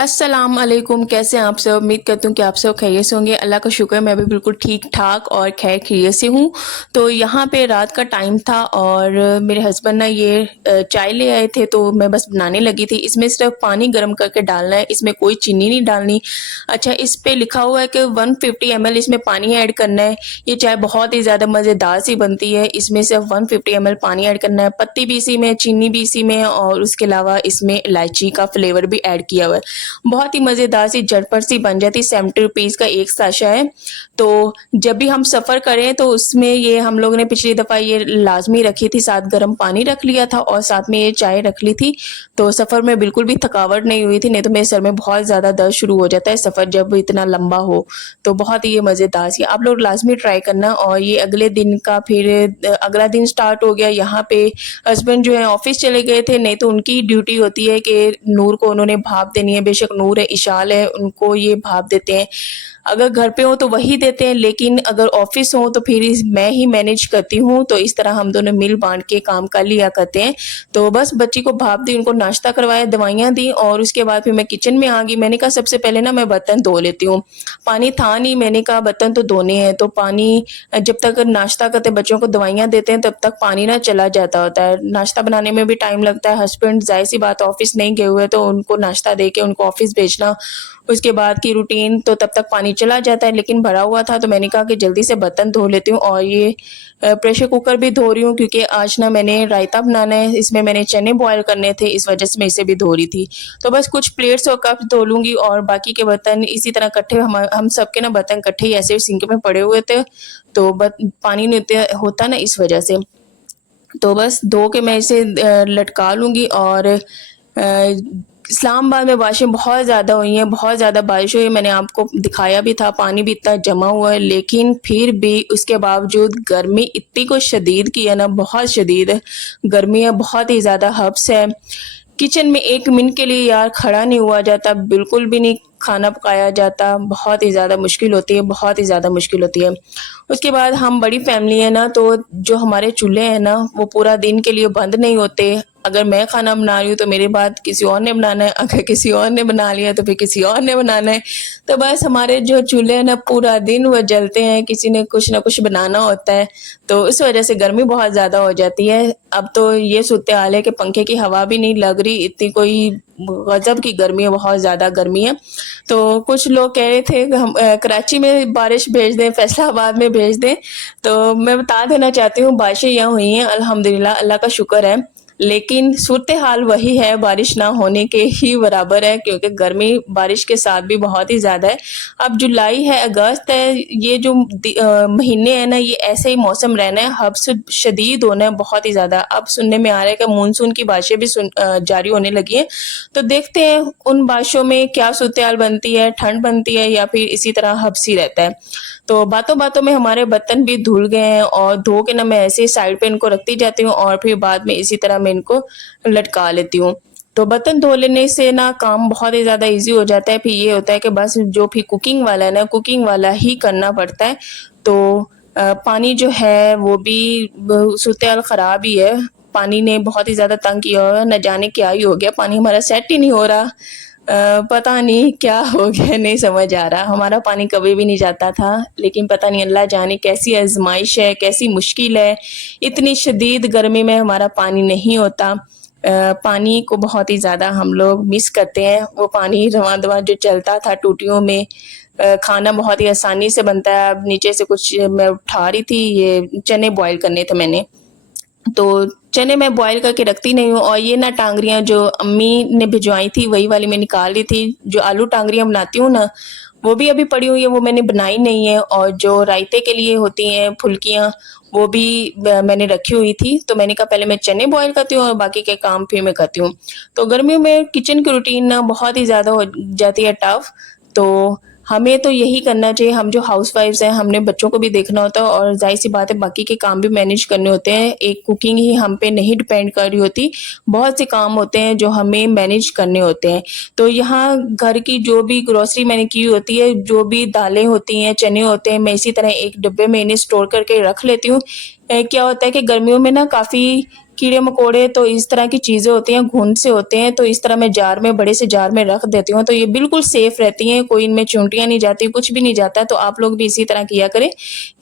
अस्सलाम वालेकुम। कैसे हैं आप सब? उम्मीद करती हूँ कि आप सब खैरियत से होंगे। अल्लाह का शुक्र है मैं भी बिल्कुल ठीक ठाक और खैर खैरियत से हूँ। तो यहाँ पे रात का टाइम था और मेरे हस्बैंड ना ये चाय ले आए थे, तो मैं बस बनाने लगी थी। इसमें सिर्फ पानी गर्म करके डालना है, इसमें कोई चीनी नहीं डालनी। अच्छा, इस पे लिखा हुआ है कि 150 ml इसमें पानी ऐड करना है। ये चाय बहुत ही ज़्यादा मज़ेदार सी बनती है। इसमें सिर्फ 150 ml पानी ऐड करना है। पत्ती भी इसी में, चीनी भी इसी में, और उसके अलावा इसमें इलायची का फ्लेवर भी ऐड किया हुआ है। बहुत ही मज़ेदार सी झटपट सी बन जाती। 70 रुपीज़ का एक साशा है। तो जब भी हम सफ़र करें तो उसमें ये हम लोगों ने पिछली दफ़ा ये लाजमी रखी थी, साथ गर्म पानी रख लिया था और साथ में ये चाय रख ली थी। तो सफ़र में बिल्कुल भी थकावट नहीं हुई थी, नहीं तो मेरे सर में बहुत ज़्यादा दर्द शुरू हो जाता है सफ़र जब इतना लंबा हो। तो बहुत ही ये मज़ेदार सी आप लोग लाजमी ट्राई करना। और ये अगले दिन का फिर अगला दिन स्टार्ट हो गया। यहाँ पे हस्बैंड जो है ऑफिस चले गए थे, नहीं तो उनकी ड्यूटी होती है कि नूर को उन्होंने भाप देनी है। बेशक नूर है, इशाल है, उनको ये भाप देते हैं। अगर घर पे हो तो वही देते हैं, लेकिन अगर ऑफिस हो तो फिर मैं ही मैनेज करती हूँ। तो इस तरह हम दोनों मिल बांट के काम कर लिया करते हैं। तो बस बच्ची को भाप दी, उनको नाश्ता करवाया, दवाइयाँ दी और उसके बाद फिर मैं किचन में आ गई। मैंने कहा सबसे पहले ना मैं बर्तन धो लेती हूँ। पानी था नहीं, मैंने कहा बर्तन तो धोने हैं। तो पानी जब तक नाश्ता करते बच्चों को दवाइयाँ देते हैं तब तक पानी ना चला जाता होता है। नाश्ता बनाने में भी टाइम लगता है। हस्बैंड जाहिर सी बात ऑफिस नहीं गए हुए, तो उनको नाश्ता दे के उनको ऑफिस भेजना, उसके बाद की रूटीन, तो तब तक पानी चला जाता है। लेकिन भरा हुआ था तो मैंने कहा कि जल्दी से बर्तन धो लेती हूँ। और ये प्रेशर कुकर भी धो रही हूँ क्योंकि आज ना मैंने रायता बनाना है। इसमें मैंने चने बॉयल करने थे, इस वजह से मैं इसे भी धो रही थी। तो बस कुछ प्लेट्स और कप धो लूँगी और बाकी के बर्तन इसी तरह इकट्ठे, हम सबके ना बर्तन इकट्ठे ही ऐसे सिंक में पड़े हुए थे। तो पानी नहीं होता ना, इस वजह से। तो बस धो के मैं इसे लटका लूँगी। और इस्लामाबाद में बारिशें बहुत ज़्यादा हुई हैं, बहुत ज़्यादा बारिश हुई है। मैंने आपको दिखाया भी था, पानी भी इतना जमा हुआ है, लेकिन फिर भी उसके बावजूद गर्मी इतनी को शदीद की है ना, बहुत शदीद गर्मी है, बहुत ही ज़्यादा हब्स है। किचन में 1 मिनट के लिए यार खड़ा नहीं हुआ जाता, बिल्कुल भी नहीं खाना पकाया जाता। बहुत ही ज़्यादा मुश्किल होती है, बहुत ही ज़्यादा मुश्किल होती है। उसके बाद हम बड़ी फैमिली है ना, तो जो हमारे चूल्हे हैं ना वो पूरा दिन के लिए बंद नहीं होते। अगर मैं खाना बना रही हूँ तो मेरे बाद किसी और ने बनाना है, अगर किसी और ने बना लिया तो फिर किसी और ने बनाना है। तो बस हमारे जो चूल्हे हैं ना पूरा दिन वो जलते हैं, किसी ने कुछ ना कुछ बनाना होता है। तो इस वजह से गर्मी बहुत ज़्यादा हो जाती है। अब तो ये सूरत हाल है कि पंखे की हवा भी नहीं लग रही, इतनी कोई गजब की गर्मी है, बहुत ज़्यादा गर्मी है। तो कुछ लोग कह रहे थे कि हम कराची में बारिश भेज दें, फैसलाबाद में भेज दें। तो मैं बता देना चाहती हूँ बारिशें यहाँ हुई हैं अल्हम्दुलिल्लाह, अल्लाह का शुक्र है। लेकिन सूरत हाल वही है, बारिश ना होने के ही बराबर है, क्योंकि गर्मी बारिश के साथ भी बहुत ही ज़्यादा है। अब जुलाई है, अगस्त है, ये जो महीने हैं ना, ये ऐसे ही मौसम रहना है, हब्स शदीद होना है बहुत ही ज़्यादा। अब सुनने में आ रहा है कि मानसून की बारिशें भी जारी होने लगी हैं। तो देखते हैं उन बारिशों में क्या सूरत हाल बनती है, ठंड बनती है या फिर इसी तरह हब्स ही रहता है। तो बातों बातों में हमारे बर्तन भी धुल गए हैं और धो के ना मैं ऐसे ही साइड पे इनको रखती जाती हूँ और फिर बाद में इसी तरह मैं इनको लटका लेती हूँ। तो बर्तन धो लेने से ना काम बहुत ही ज़्यादा इजी हो जाता है। फिर ये होता है कि बस जो भी कुकिंग वाला है ना, कुकिंग वाला ही करना पड़ता है। तो पानी जो है वो भी सूरत हाल ख़राब ही है। पानी ने बहुत ही ज़्यादा तंग किया हुआ है, न जाने क्या ही हो गया, पानी हमारा सेट ही नहीं हो रहा। पता नहीं क्या हो गया, नहीं समझ आ रहा। हमारा पानी कभी भी नहीं जाता था, लेकिन पता नहीं अल्लाह जाने कैसी आजमाइश है, कैसी मुश्किल है। इतनी शदीद गर्मी में हमारा पानी नहीं होता। पानी को बहुत ही ज़्यादा हम लोग मिस करते हैं। वो पानी रवां-दवां जो चलता था टूटियों में, खाना बहुत ही आसानी से बनता है। अब नीचे से कुछ मैं उठा रही थी, ये चने बॉयल करने थे मैंने, तो चने मैं बॉयल करके रखती नहीं हूँ। और ये ना टांगरियाँ जो अम्मी ने भिजवाई थी वही वाली मैं निकाल ली थी। जो आलू टांगरियाँ बनाती हूँ ना, वो भी अभी पड़ी हुई है, वो मैंने बनाई नहीं है। और जो रायते के लिए होती हैं फुल्कियाँ, वो भी मैंने रखी हुई थी। तो मैंने कहा पहले मैं चने बॉयल करती हूँ और बाकी के काम फिर मैं करती हूँ। तो गर्मियों में किचन की रूटीन ना बहुत ही ज़्यादा हो जाती है टफ। तो हमें तो यही करना चाहिए, हम जो हाउसवाइफ्स हैं, हमने बच्चों को भी देखना होता है और ज़ाहिर सी बात है बाकी के काम भी मैनेज करने होते हैं। एक कुकिंग ही हम पे नहीं डिपेंड कर रही होती, बहुत से काम होते हैं जो हमें मैनेज करने होते हैं। तो यहाँ घर की जो भी ग्रोसरी मैंने की होती है, जो भी दालें होती हैं, चने होते हैं, मैं इसी तरह एक डिब्बे में इन्हें स्टोर करके रख लेती हूँ। क्या होता है कि गर्मियों में ना काफ़ी कीड़े मकोड़े तो इस तरह की चीज़ें होती हैं, घुन से होते हैं, तो इस तरह मैं जार में, बड़े से जार में रख देती हूँ, तो ये बिल्कुल सेफ़ रहती हैं, कोई इनमें चूंटियाँ नहीं जाती, कुछ भी नहीं जाता। तो आप लोग भी इसी तरह किया करें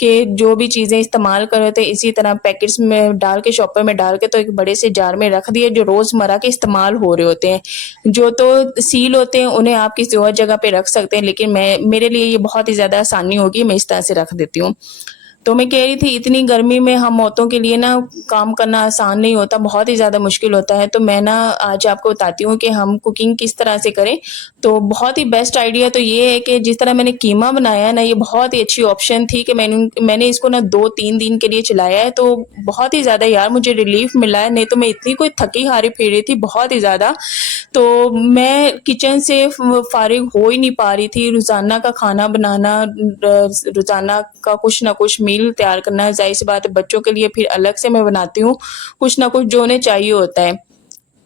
कि जो भी चीज़ें इस्तेमाल कर रहे थे इसी तरह पैकेट्स में डाल के, शॉपर में डाल के, तो एक बड़े से जार में रख दिए जो रोज़मर्रा के इस्तेमाल हो रहे होते हैं। जो तो सील होते हैं उन्हें आप किसी और जगह पे रख सकते हैं, लेकिन मेरे लिए ये बहुत ही ज़्यादा आसानी होगी, मैं इस तरह से रख देती हूँ। तो मैं कह रही थी इतनी गर्मी में हम औरतों के लिए ना काम करना आसान नहीं होता, बहुत ही ज़्यादा मुश्किल होता है। तो मैं ना आज आपको बताती हूँ कि हम कुकिंग किस तरह से करें। तो बहुत ही बेस्ट आइडिया तो ये है कि जिस तरह मैंने कीमा बनाया ना, ये बहुत ही अच्छी ऑप्शन थी कि मैंने इसको ना 2-3 दिन के लिए चलाया है, तो बहुत ही ज़्यादा यार मुझे रिलीफ मिला है, नहीं तो मैं इतनी कोई थकी हारी फिर रही थी बहुत ही ज़्यादा। तो मैं किचन से फारिग हो ही नहीं पा रही थी, रोज़ाना का खाना बनाना, रोज़ाना का कुछ ना कुछ मील तैयार करना, ज़ाहिर-सी बात है बच्चों के लिए फिर अलग से मैं बनाती हूँ, कुछ ना कुछ जो उन्हें चाहिए होता है।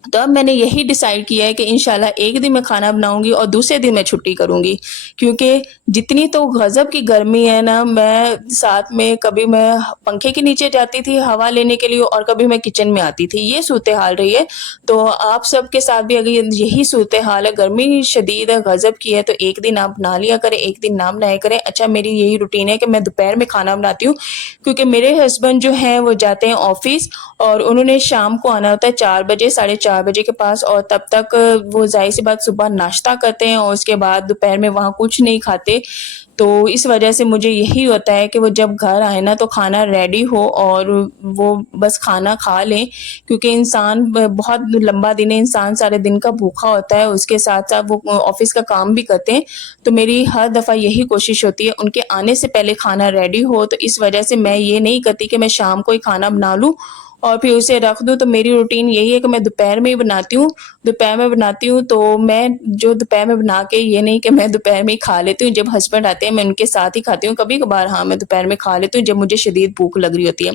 तो अब मैंने यही डिसाइड किया है कि इंशाल्लाह एक दिन मैं खाना बनाऊँगी और दूसरे दिन मैं छुट्टी करूँगी। क्योंकि जितनी तो गज़ब की गर्मी है ना, मैं साथ में कभी मैं पंखे के नीचे जाती थी हवा लेने के लिए और कभी मैं किचन में आती थी, ये सूरत-ए-हाल रही है। तो आप सबके साथ भी अगर यही सूरत-ए-हाल है, गर्मी शदीद है, गज़ब की है, तो एक दिन आप बना लिया करें, एक दिन ना बनाया करें। अच्छा, मेरी यही रूटीन है कि मैं दोपहर में खाना बनाती हूँ, क्योंकि मेरे हस्बैंड जो हैं वो जाते हैं ऑफ़िस और उन्होंने शाम को आना होता है 4 बजे, साढ़े 4 बजे के पास, और तब तक वो ज़ाहिर-सी बात सुबह नाश्ता करते हैं और उसके बाद दोपहर में वहाँ कुछ नहीं खाते। तो इस वजह से मुझे यही होता है कि वो जब घर आए ना तो खाना रेडी हो और वो बस खाना खा लें, क्योंकि इंसान बहुत लंबा दिन है, इंसान सारे दिन का भूखा होता है, उसके साथ-साथ वो ऑफ़िस का काम भी करते हैं। तो मेरी हर दफ़ा यही कोशिश होती है उनके आने से पहले खाना रेडी हो, तो इस वजह से मैं ये नहीं करती कि मैं शाम को ही खाना बना लूँ और फिर उसे रख दूँ। तो मेरी रूटीन यही है कि मैं दोपहर में ही बनाती हूँ। दोपहर में बनाती हूँ तो मैं जो दोपहर में बना के, ये नहीं कि मैं दोपहर में ही खा लेती हूँ, जब हस्बैंड आते हैं मैं उनके साथ ही खाती हूँ। कभी-कभार हाँ, मैं दोपहर में खा लेती हूँ जब मुझे शदीद भूख लग रही होती है।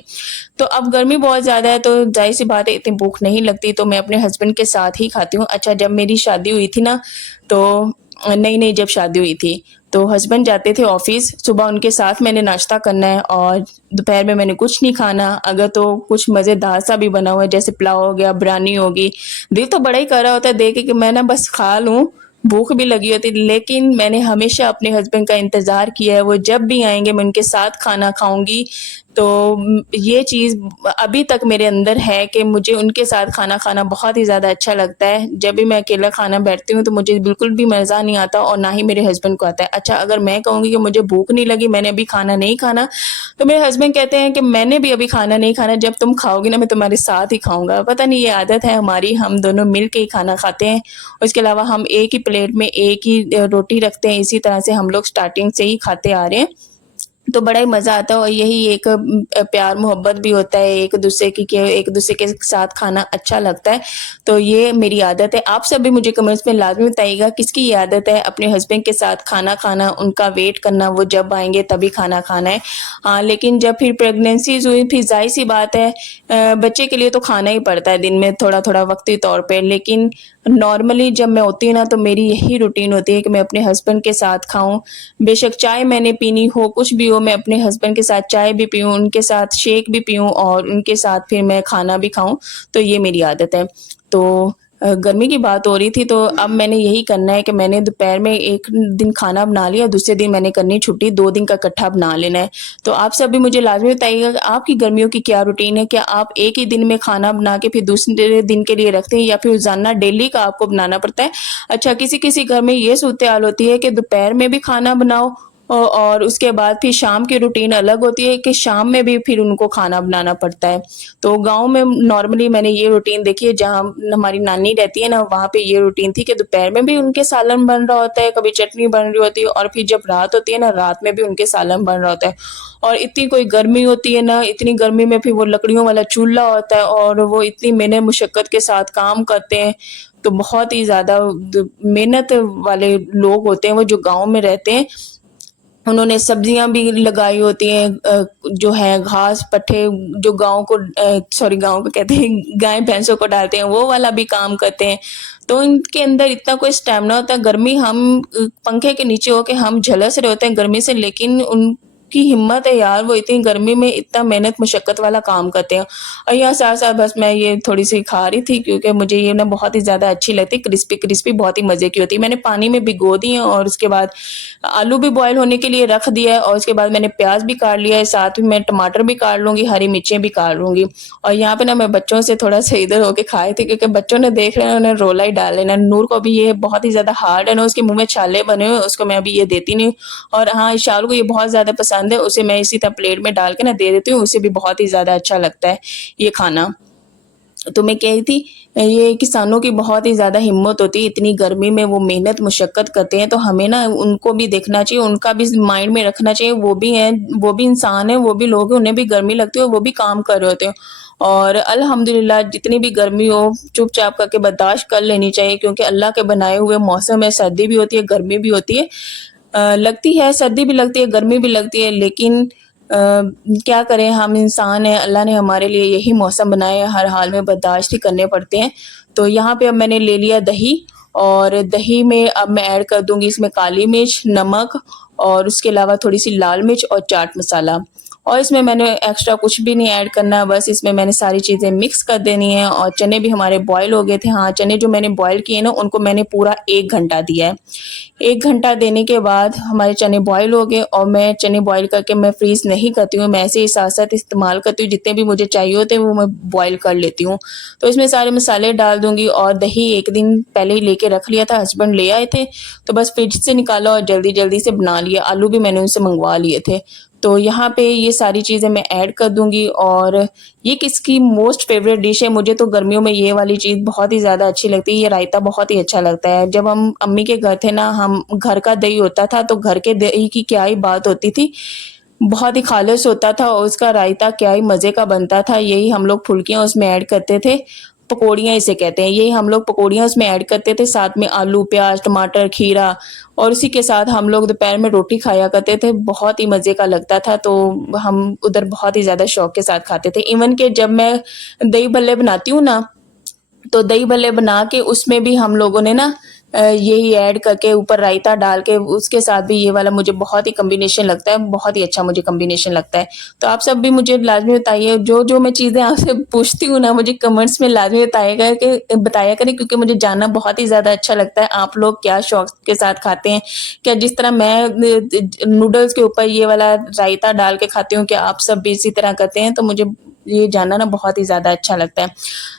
तो अब गर्मी बहुत ज़्यादा है तो ज़ाहिर-सी बात है इतनी भूख नहीं लगती, तो मैं अपने हस्बैंड के साथ ही खाती हूँ। अच्छा, जब मेरी शादी हुई थी ना, तो नई-नई जब शादी हुई थी, तो हस्बैंड जाते थे ऑफ़िस, सुबह उनके साथ मैंने नाश्ता करना है और दोपहर में मैंने कुछ नहीं खाना। अगर तो कुछ मज़ेदार सा भी बना हुआ है, जैसे पुलाव हो गया, बिरयानी होगी, दिल तो बड़ा ही कर रहा होता है देख के कि मैं ना बस खा लूँ, भूख भी लगी होती है, लेकिन मैंने हमेशा अपने हस्बैंड का इंतज़ार किया है, वो जब भी आएँगे मैं उनके साथ खाना खाऊँगी। तो ये चीज़ अभी तक मेरे अंदर है कि मुझे उनके साथ खाना खाना बहुत ही ज़्यादा अच्छा लगता है। जब भी मैं अकेला खाना बैठती हूँ तो मुझे बिल्कुल भी मज़ा नहीं आता और ना ही मेरे हस्बैंड को आता है। अच्छा, अगर मैं कहूँगी कि मुझे भूख नहीं लगी, मैंने अभी खाना नहीं खाना, तो मेरे हस्बैंड कहते हैं कि मैंने भी अभी खाना नहीं खाना, जब तुम खाओगी ना मैं तुम्हारे साथ ही खाऊँगा। पता नहीं ये आदत है हमारी, हम दोनों मिल के ही खाना खाते हैं। उसके अलावा हम एक ही प्लेट में एक ही रोटी रखते हैं, इसी तरह से हम लोग स्टार्टिंग से ही खाते आ रहे हैं। तो बड़ा ही मज़ा आता है और यही एक प्यार मोहब्बत भी होता है एक-दूसरे की, कि एक-दूसरे के साथ खाना अच्छा लगता है। तो ये मेरी आदत है। आप सब भी मुझे कमेंट्स में लाज़मी बताइएगा किसकी ये आदत है अपने हस्बैंड के साथ खाना खाना, उनका वेट करना, वो जब आएँगे तभी खाना खाना है। हाँ, लेकिन जब फिर प्रेगनेंसीज़ हुई फिर ज़ाहिर-सी बात है बच्चे के लिए तो खाना ही पड़ता है दिन में थोड़ा-थोड़ा वक़्ती तौर पे। लेकिन नॉर्मली जब मैं होती हूँ ना तो मेरी यही रूटीन होती है कि मैं अपने हस्बैंड के साथ खाऊँ। बेशक चाय मैंने पीनी हो, कुछ भी हो, मैं अपने हस्बैंड के साथ चाय भी पीऊँ, उनके साथ शेक भी पीऊँ और उनके साथ फिर मैं खाना भी खाऊँ, तो ये मेरी आदत है। तो गर्मी की बात हो रही थी तो अब मैंने यही करना है कि मैंने दोपहर में एक दिन खाना बना लिया, दूसरे दिन मैंने करनी छुट्टी, 2 दिन का इकट्ठा बना लेना है। तो आप सब भी मुझे लाज़मी बताइएगा कि आपकी गर्मियों की क्या रूटीन है? क्या आप एक ही दिन में खाना बना के फिर दूसरे दिन के लिए रखते हैं या फिर रोज़ाना डेली का आपको बनाना पड़ता है? अच्छा, किसी-किसी घर में ये सूरत-ए-हाल होती है कि दोपहर में भी खाना बनाओ और उसके बाद फिर शाम की रूटीन अलग होती है कि शाम में भी फिर उनको खाना बनाना पड़ता है। तो गाँव में नॉर्मली मैंने ये रूटीन देखी है, जहाँ हमारी नानी रहती है ना, वहाँ पे ये रूटीन थी कि दोपहर में भी उनके सालन बन रहा होता है, कभी चटनी बन रही होती है और फिर जब रात होती है ना, रात में भी उनके सालन बन रहा होता है। और इतनी कोई गर्मी होती है ना, इतनी गर्मी में फिर वो लकड़ियों वाला चूल्हा होता है और वो इतनी मेहनत मुशक्कत के साथ काम करते हैं, तो बहुत ही ज़्यादा मेहनत वाले लोग होते हैं वो जो गाँव में रहते हैं। उन्होंने सब्जियाँ भी लगाई होती हैं, जो है घास पट्ठे जो गाँव को कहते हैं गाय भैंसों को डालते हैं, वो वाला भी काम करते हैं। तो इनके अंदर इतना कोई स्टैमिना होता है, गर्मी हम पंखे के नीचे होके हम झुलस रहे होते हैं गर्मी से, लेकिन की हिम्मत है यार, वो इतनी गर्मी में इतना मेहनत मुशक्कत वाला काम करते हैं। और यहाँ साथ-साथ बस मैं ये थोड़ी-सी खा रही थी क्योंकि मुझे ये ना बहुत ही ज़्यादा अच्छी लगती है, क्रिस्पी-क्रिस्पी बहुत ही मज़े की होती है। मैंने पानी में भिगो दी है और उसके बाद आलू भी बॉयल होने के लिए रख दिया है, और उसके बाद मैंने प्याज़ भी काट लिया है, साथ में मैं टमाटर भी काट लूँगी, हरी मिर्चें भी काट लूँगी। और यहाँ पे ना मैं बच्चों से थोड़ा-सा इधर होके खाए थे क्योंकि बच्चों ने देख रहे हैं, उन्हें रोला ही डाल लेना। नूर को भी ये बहुत ही ज़्यादा हार्ड है ना, उसके मुँह में छाले बने हुए हैं, उसको मैं अभी ये देती नहीं हूँ। और हाँ, इशारू को ये बहुत ज़्यादा पसंद है, उसे मैं इसी तरह प्लेट में डाल के ना दे देती हूँ, उसे भी बहुत ही ज़्यादा अच्छा लगता है ये खाना। तो मैं कह रही थी, ये किसानों की बहुत ही ज़्यादा हिम्मत होती है, इतनी गर्मी में वो मेहनत मुशक्कत करते हैं, तो हमें ना उनको भी देखना चाहिए, उनका भी माइंड में रखना चाहिए, वो भी हैं, वो भी इंसान हैं, वो भी लोग हैं, उन्हें भी गर्मी लगती है और वो भी काम कर रहे होते हैं। और अल्हम्दुलिल्लाह जितनी भी गर्मी हो, चुपचाप करके बर्दाश्त कर लेनी चाहिए क्योंकि अल्लाह के बनाए हुए मौसम है, सर्दी भी होती है, गर्मी भी होती है। लगती है, सर्दी भी लगती है, गर्मी भी लगती है, लेकिन क्या करें, हम इंसान हैं, अल्लाह ने हमारे लिए यही मौसम बनाए है, हर हाल में बर्दाश्त ही करने पड़ते हैं। तो यहाँ पे अब मैंने ले लिया दही, और दही में अब मैं ऐड कर दूँगी इसमें काली मिर्च, नमक, और उसके अलावा थोड़ी-सी लाल मिर्च और चाट मसाला। और इसमें मैंने एक्स्ट्रा कुछ भी नहीं ऐड करना, बस इसमें मैंने सारी चीज़ें मिक्स कर देनी है। और चने भी हमारे बॉयल हो गए थे। हाँ, चने जो मैंने बॉयल किए ना, उनको मैंने पूरा 1 घंटा दिया है। 1 घंटा देने के बाद हमारे चने बॉयल हो गए, और मैं चने बॉयल करके मैं फ्रीज़ नहीं करती हूँ, मैं ऐसे ही साथ-साथ इस्तेमाल करती हूँ, जितने भी मुझे चाहिए होते हैं वो मैं बॉयल कर लेती हूँ। तो इसमें सारे मसाले डाल दूँगी, और दही 1 दिन पहले ही लेके रख लिया था, हस्बैंड ले आए थे, तो बस फ्रिज से निकाला और जल्दी-जल्दी से बना लिया। आलू भी मैंने उनसे मँगवा लिए थे। तो यहाँ पे ये सारी चीज़ें मैं ऐड कर दूँगी, और ये किसकी मोस्ट फ़ेवरेट डिश है, मुझे तो गर्मियों में ये वाली चीज़ बहुत ही ज़्यादा अच्छी लगती है, ये रायता बहुत ही अच्छा लगता है। जब हम अम्मी के घर थे ना, हम घर का दही होता था, तो घर के दही की क्या ही बात होती थी, बहुत ही ख़ालिस होता था, और उसका रायता क्या ही मज़े का बनता था। यही हम लोग फुल्कियाँ उसमें ऐड करते थे, पकौड़ियाँ इसे कहते हैं, यही हम लोग पकौड़ियाँ उसमें ऐड करते थे, साथ में आलू, प्याज़, टमाटर, खीरा, और उसी के साथ हम लोग दोपहर में रोटी खाया करते थे, बहुत ही मज़े का लगता था, तो हम उधर बहुत ही ज़्यादा शौक के साथ खाते थे। इवन कि जब मैं दही भल्ले बनाती हूँ ना, तो दही भल्ले बना के उसमें भी हम लोगों ने ना यही ऐड करके ऊपर रायता डाल के उसके साथ भी ये वाला मुझे बहुत ही कॉम्बिनेशन लगता है, बहुत ही अच्छा मुझे कॉम्बिनेशन लगता है। तो आप सब भी मुझे लाज़मी बताइए, जो मैं चीज़ें आपसे पूछती हूँ ना, मुझे कमेंट्स में लाज़मी बताया करें क्योंकि मुझे जानना बहुत ही ज़्यादा अच्छा लगता है, आप लोग क्या शौक के साथ खाते हैं? क्या जिस तरह मैं नूडल्स के ऊपर ये वाला रायता डाल के खाती हूँ, क्या आप सब भी इसी तरह करते हैं? तो मुझे ये जानना ना बहुत ही ज़्यादा अच्छा लगता है।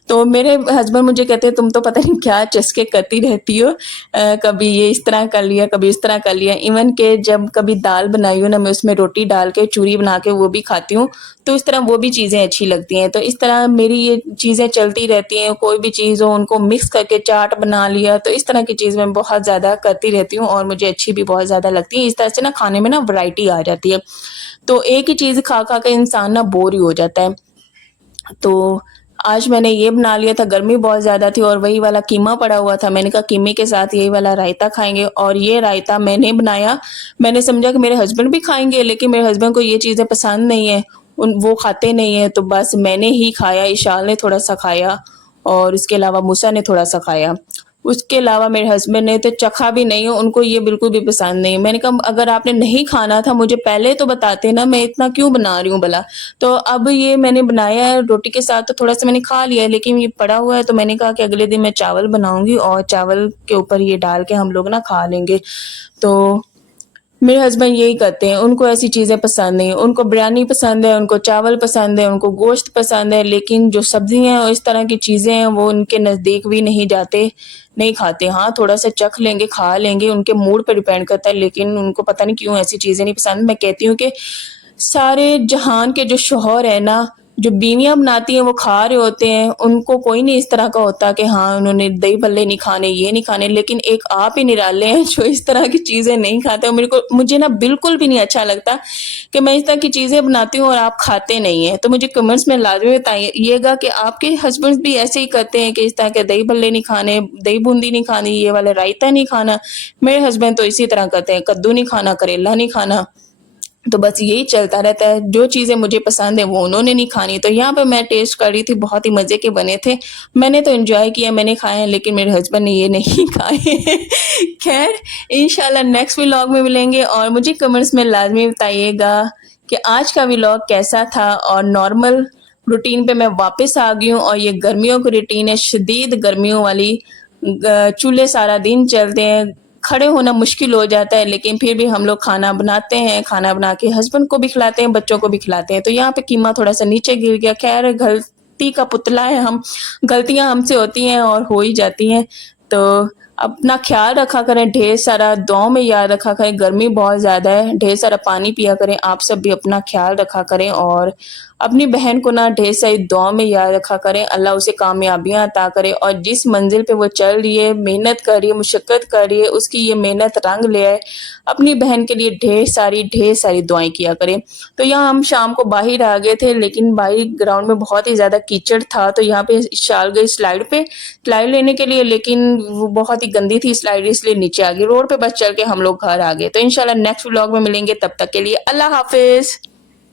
तो मेरे हस्बैंड मुझे कहते हैं, तुम तो पता नहीं क्या चस्के करती रहती हो, कभी ये इस तरह कर लिया, कभी इस तरह कर लिया। इवन कि जब कभी दाल बनाई हो ना, मैं उसमें रोटी डाल के चूरी बना के वो भी खाती हूँ, तो इस तरह वो भी चीज़ें अच्छी लगती हैं। तो इस तरह मेरी ये चीज़ें चलती रहती हैं, कोई भी चीज़ हो उनको मिक्स करके चाट बना लिया, तो इस तरह की चीज़ मैं बहुत ज़्यादा करती रहती हूँ और मुझे अच्छी भी बहुत ज़्यादा लगती है। इस तरह से ना खाने में ना वैरायटी आ जाती है। तो एक ही चीज़ खा-खा के इंसान ना बोर ही हो जाता है। तो आज मैंने ये बना लिया था, गर्मी बहुत ज़्यादा थी और वही वाला कीमा पड़ा हुआ था। मैंने कहा कीमे के साथ यही वाला रायता खाएँगे, और ये रायता मैंने बनाया। मैंने समझा कि मेरे हस्बैंड भी खाएँगे, लेकिन मेरे हस्बैंड को ये चीज़ें पसंद नहीं है। वो खाते नहीं हैं, तो बस मैंने ही खाया, इशाल ने थोड़ा-सा खाया और इसके अलावा मूसा ने थोड़ा-सा खाया। उसके अलावा मेरे हस्बैंड ने तो चखा भी नहीं है, उनको ये बिल्कुल भी पसंद नहीं है। मैंने कहा अगर आपने नहीं खाना था मुझे पहले तो बताते ना, मैं इतना क्यों बना रही हूँ भला? तो अब ये मैंने बनाया है रोटी के साथ, तो थोड़ा-सा मैंने खा लिया है, लेकिन ये पड़ा हुआ है, तो मैंने कहा कि अगले दिन मैं चावल बनाऊँगी और चावल के ऊपर ये डाल के हम लोग ना खा लेंगे। तो मेरे हस्बैंड यही करते हैं, उनको ऐसी चीज़ें पसंद नहीं है, उनको बिरयानी पसंद है, उनको चावल पसंद है, उनको गोश्त पसंद है, लेकिन जो सब्ज़ियाँ हैं और इस तरह की चीज़ें हैं वो उनके नज़दीक भी नहीं जाते, नहीं खाते। हाँ, थोड़ा-सा चख लेंगे, खा लेंगे, उनके मूड पे डिपेंड करता है, लेकिन उनको पता नहीं क्यों ऐसी चीज़ें नहीं पसंद। मैं कहती हूँ कि सारे जहान के जो शौहर हैं ना, जो बीवियाँ बनाती हैं वो खा रहे होते हैं, उनको कोई नहीं इस तरह का होता कि हाँ, उन्होंने दही भल्ले नहीं खाने, ये नहीं खाने, लेकिन एक आप ही निराले हैं जो इस तरह की चीज़ें नहीं खाते, और मुझे ना बिल्कुल भी नहीं अच्छा लगता कि मैं इस तरह की चीज़ें बनाती हूँ और आप खाते नहीं हैं। तो मुझे कमेंट्स में लाज़मी बताइएगा कि आपके हस्बैंड्स भी ऐसे ही करते हैं कि इस तरह के दही भल्ले नहीं खाने, दही बूंदी नहीं खानी, ये वाला रायता नहीं खाना। मेरे हस्बैंड तो इसी तरह करते हैं, कद्दू नहीं खाना, करेला नहीं खाना। تو بس یہی چلتا رہتا ہے، جو چیزیں مجھے پسند ہیں وہ انہوں نے نہیں کھانی۔ تو یہاں پہ میں ٹیسٹ کر رہی تھی، بہت ہی مزے کے بنے تھے، میں نے تو انجوائے کیا، میں نے کھائے ہیں، لیکن میرے ہسبینڈ نے یہ نہیں کھائے۔ خیر، انشاءاللہ نیکسٹ ولاگ میں ملیں گے، اور مجھے کمنٹس میں لازمی بتائیے گا کہ آج کا ولاگ کیسا تھا، اور نارمل روٹین پہ میں واپس آ گئی ہوں، اور یہ گرمیوں کی روٹین ہے، شدید گرمیوں والی، چولہے سارا دن چلتے ہیں، کھڑے ہونا مشکل ہو جاتا ہے، لیکن پھر بھی ہم لوگ کھانا بناتے ہیں، کھانا بنا کے ہسبینڈ کو بھی کھلاتے ہیں، بچوں کو بھی کھلاتے ہیں۔ تو یہاں پہ قیمہ تھوڑا سا نیچے گر گیا، خیر غلطی کا پتلا ہے ہم، غلطیاں ہم سے ہوتی ہیں اور ہو ہی جاتی ہیں۔ تو اپنا خیال رکھا کریں، ڈھیر سارا دعاؤں میں یاد رکھا کریں، گرمی بہت زیادہ ہے، ڈھیر سارا پانی پیا کریں، آپ سب بھی اپنا خیال رکھا کریں، اور اپنی بہن کو نہ ڈھیر ساری دعاؤں میں یاد رکھا کریں، اللہ اسے کامیابیاں عطا کرے، اور جس منزل پہ وہ چل رہی ہے، محنت کر رہی ہے، مشقت کر رہی ہے، اس کی یہ محنت رنگ لے آئے۔ اپنی بہن کے لیے ڈھیر ساری دعائیں کیا کریں۔ تو یہاں ہم شام کو باہر آ گئے تھے، لیکن باہر گراؤنڈ میں بہت ہی زیادہ کیچڑ تھا، تو یہاں پہ چل گئی سلائڈ لینے کے لیے، لیکن وہ بہت ہی گندی تھی سلائڈ، اس لیے نیچے آ گئی، روڈ پہ بس چل کے ہم لوگ گھر آ گئے۔ تو انشاءاللہ نیکسٹ ولاگ میں ملیں گے، تب تک کے لیے اللہ حافظ۔